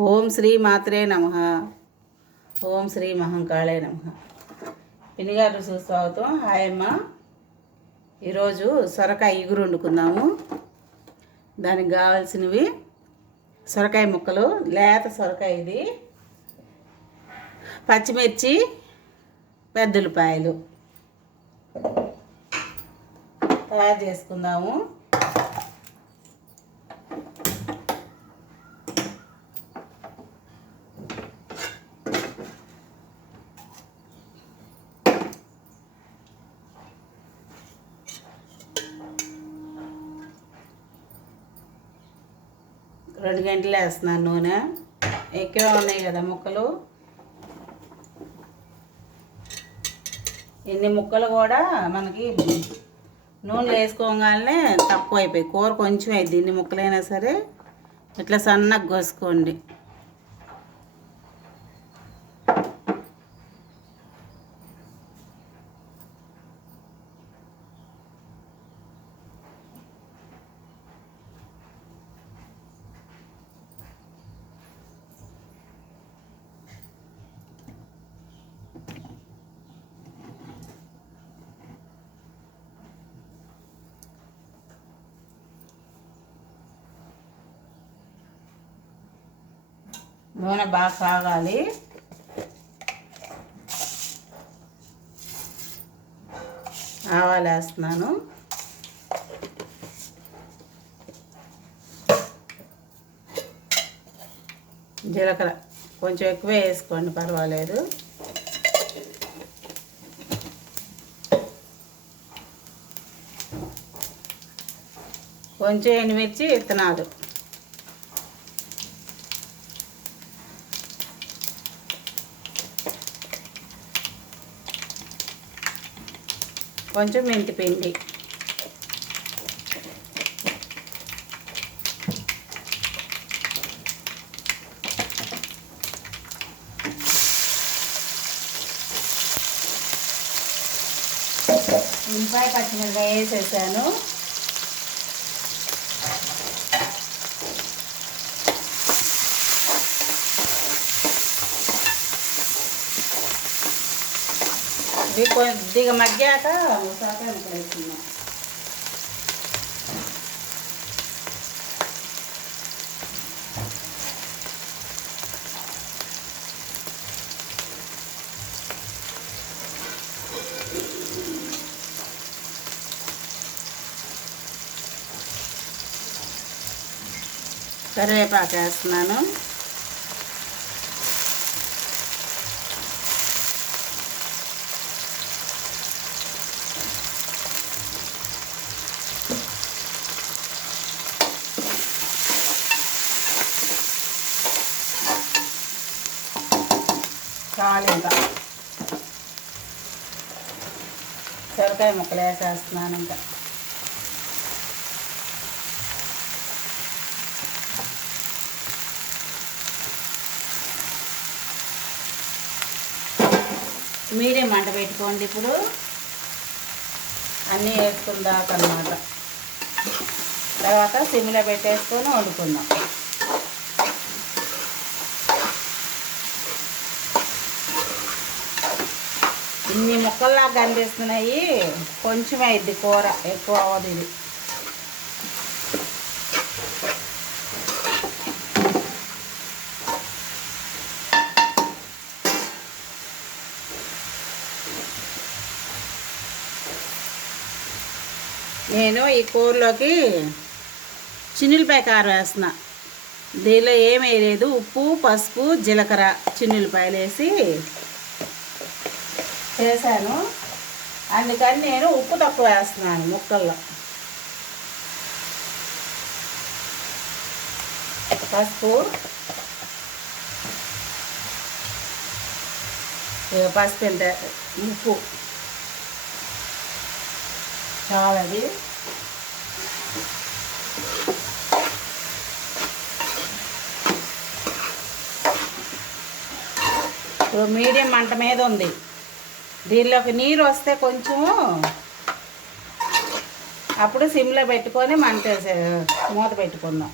ఓం శ్రీ మాత్రే నమః. ఓం శ్రీ మహంకాళే నమః. పిన్నిగారు సుస్వాగతం. హాయ్ అమ్మ. ఈరోజు సొరకాయ ఇగురు వండుకుందాము. దానికి కావాల్సినవి సొరకాయ ముక్కలు, లేత సొరకాయ ఇది, పచ్చిమిర్చి, పెద్దలపాయలు తయారు చేసుకుందాము. రెండు గంటలు వేస్తున్నాను నూనె. ఎక్కువ ఉన్నాయి కదా ముక్కలు. ఎన్ని ముక్కలు కూడా మనకి నూనెలో వేసుకోగానే తక్కువ అయిపోయి, కూర కొంచెం అయింది. ఎన్ని ముక్కలైనా సరే ఇట్లా సన్నగా కోసుకోండి. నూనె బాగా కాగాలి. ఆవాలు వేస్తున్నాను. జీలకర్ర కొంచెం ఎక్కువ వేసుకోండి, పర్వాలేదు. కొంచెం ఎండుమిర్చి, విత్తనాలు, కొంచెం మెంతిపిండి, ఉల్లిపాయ, పచ్చిమిరపకాయ వేసేసాను. ఇవి కొద్దిగా మగ్గాక సొరకాయ ముక్కలు వేసుకున్నాం. కరివేపాకు వేస్తున్నాను. చాలు, ఇంకా సొరకాయ ముక్కలు వేసేస్తున్నాను. ఇంకా మీరే మంట పెట్టుకోండి. ఇప్పుడు అన్నీ వేసుకుందాక అన్నమాట. తర్వాత సిమ్లో పెట్టేసుకొని వండుకుందాం. ఇన్ని ముక్కల్లాగా కనిపిస్తున్నాయి. కొంచెం అయింది కూర, ఎక్కువ అవ్వదు ఇది. నేను ఈ కూరలోకి చిన్నులపాయ కారం వేస్తున్నా. దీనిలో ఏమీ లేదు, ఉప్పు, పసుపు, జీలకర్ర, చిన్నులపాయలు వేసి చేశాను. అందుకని నేను ఉప్పు తక్కువ వేస్తున్నాను ముక్కల్లో. పసుపు, పసుపు ఎంత, ఉప్పు చాలది. ఇప్పుడు మీడియం మంట మీద ఉంది. దీనిలోకి నీరు వస్తే కొంచెము, అప్పుడు సిమ్లో పెట్టుకొని మంట మూత పెట్టుకుందాం.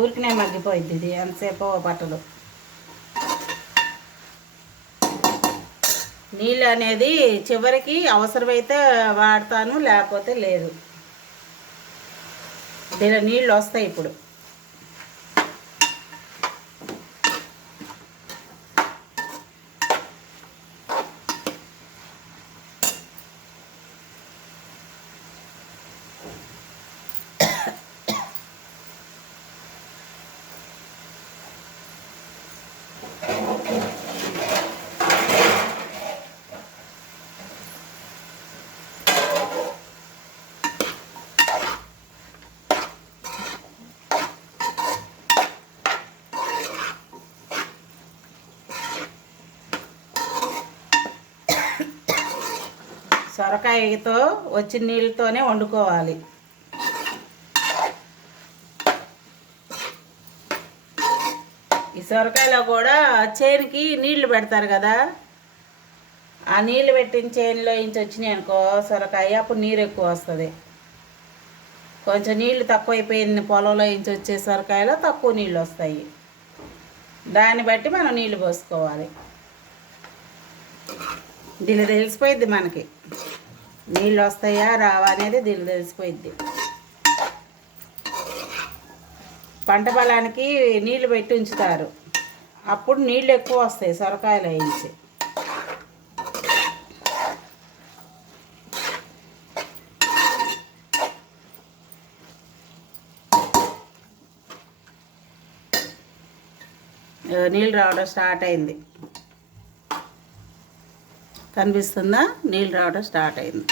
ఊరికినే మగ్గిపోయింది ఇది ఎంతసేపు పట్టదు. నీళ్ళు అనేది చివరికి అవసరమైతే వాడతాను, లేకపోతే లేదు. దీనిలో నీళ్ళు వస్తాయి ఇప్పుడు. సొరకాయతో వచ్చిన నీళ్ళతోనే వండుకోవాలి. ఈ సొరకాయలో కూడా చేనుకి నీళ్లు పెడతారు కదా, ఆ నీళ్ళు పెట్టిన చేనులో ఇంచి వచ్చినాయి అనుకో సొరకాయ, అప్పుడు నీరు ఎక్కువ వస్తుంది. కొంచెం నీళ్లు తక్కువైపోయింది పొలంలో ఇంచి వచ్చే సొరకాయలో తక్కువ నీళ్ళు వస్తాయి. దాన్ని బట్టి మనం నీళ్ళు పోసుకోవాలి. దీన్ని తెలిసిపోయిద్ది మనకి నీళ్ళు వస్తాయా రావా అనేది, దీన్ని తెలిసిపోయిద్ది. పంట పొలానికి నీళ్లు పెట్టి ఉంచుతారు, అప్పుడు నీళ్ళు ఎక్కువ వస్తాయి సొరకాయలు వేయించి. నీళ్ళు రావడం స్టార్ట్ అయింది, కనిపిస్తుందా? నీళ్ళు రావడం స్టార్ట్ అయింది.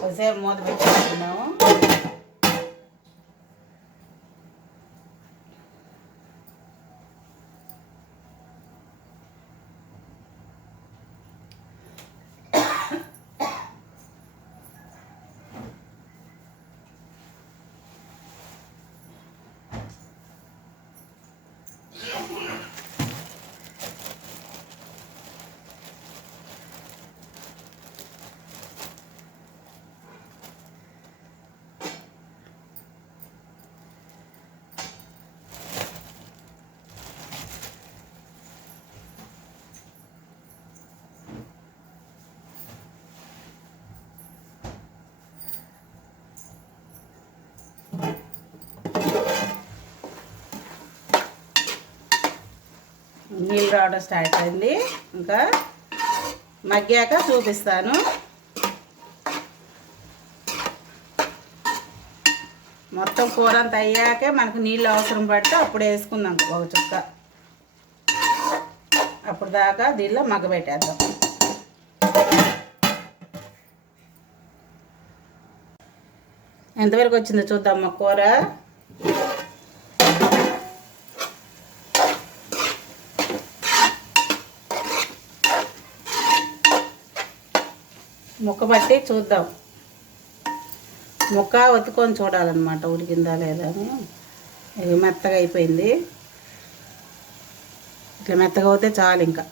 కొద్దిసేపు మూత పెట్టుకుంటున్నాము. నీళ్ళు రావడం స్టార్ట్ అయింది, ఇంకా మగ్గాక చూపిస్తాను. మొత్తం కూర అంతా అయ్యాకే మనకు నీళ్ళు అవసరం పడితే అప్పుడు వేసుకుందాం ఒక చుక్క. అప్పుడు దాకా దీనిలో మగ్గబెట్టేద్దాం. ఎంతవరకు వచ్చిందో చూద్దాం మా కూర. ముక్క పట్టి చూద్దాం, ముక్క ఒత్తుకొని చూడాలన్నమాట ఉడికిందా లేదా అని. ఇది మెత్తగా అయిపోయింది, ఇట్లా మెత్తగా అవుతే చాలు. ఇంకా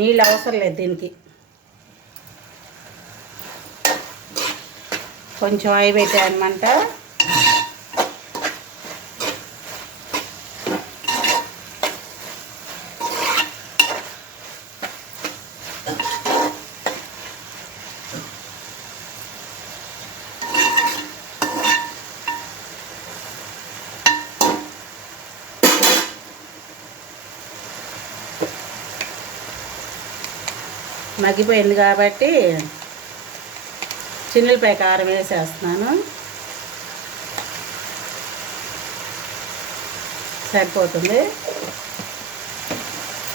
నీళ్ళు అవసరం లేదు దీనికి. కొంచెం అయి పెట్టానమాట. మగ్గిపోయింది కాబట్టి చిన్నులపై కారం వేసేస్తున్నాను, సరిపోతుంది.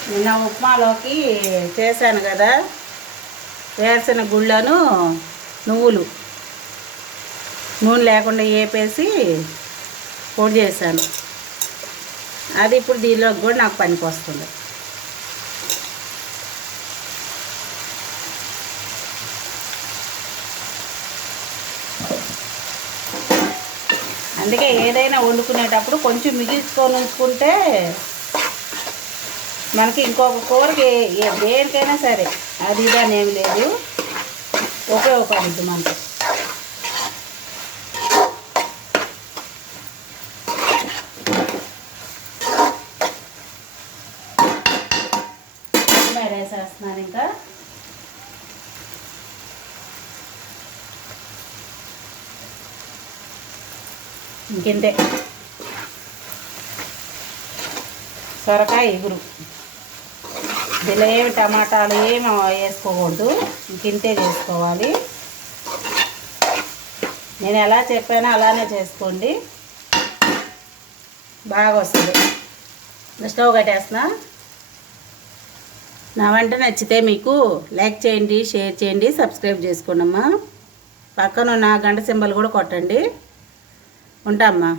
నిన్న ఉప్మాలోకి చేశాను కదా వేరుశనగ గుళ్ళను నువ్వులు నూనె లేకుండా వేపేసి పొడి చేశాను. అది ఇప్పుడు దీనిలోకి కూడా నాకు పనికి వస్తుంది. అందుకే ఏదైనా వండుకునేటప్పుడు కొంచెం మిగిల్చుకొని ఉంచుకుంటే మనకి ఇంకొక కూరకి దేనికైనా సరే అది ఇదని ఏమి లేదు, ఉపయోగపడుద్ది మనకి. వేసేస్తున్నాను ఇంకా. ఇంకింతే సొరకాయ ఇగురు. ఇందులో ఏమి టమాటాలు ఏమి వేసుకోకూడదు, ఇంకింతే చేసుకోవాలి. నేను ఎలా చెప్పానో అలానే చేసుకోండి, బాగా వస్తుంది. స్టవ్ కట్టేస్తున్నా. నా వంట నచ్చితే మీకు లైక్ చేయండి, షేర్ చేయండి, సబ్స్క్రైబ్ చేసుకోండి అమ్మా. పక్కన ఉన్న గంట సింబల్ కూడా కొట్టండి. ఉంటామ్మా.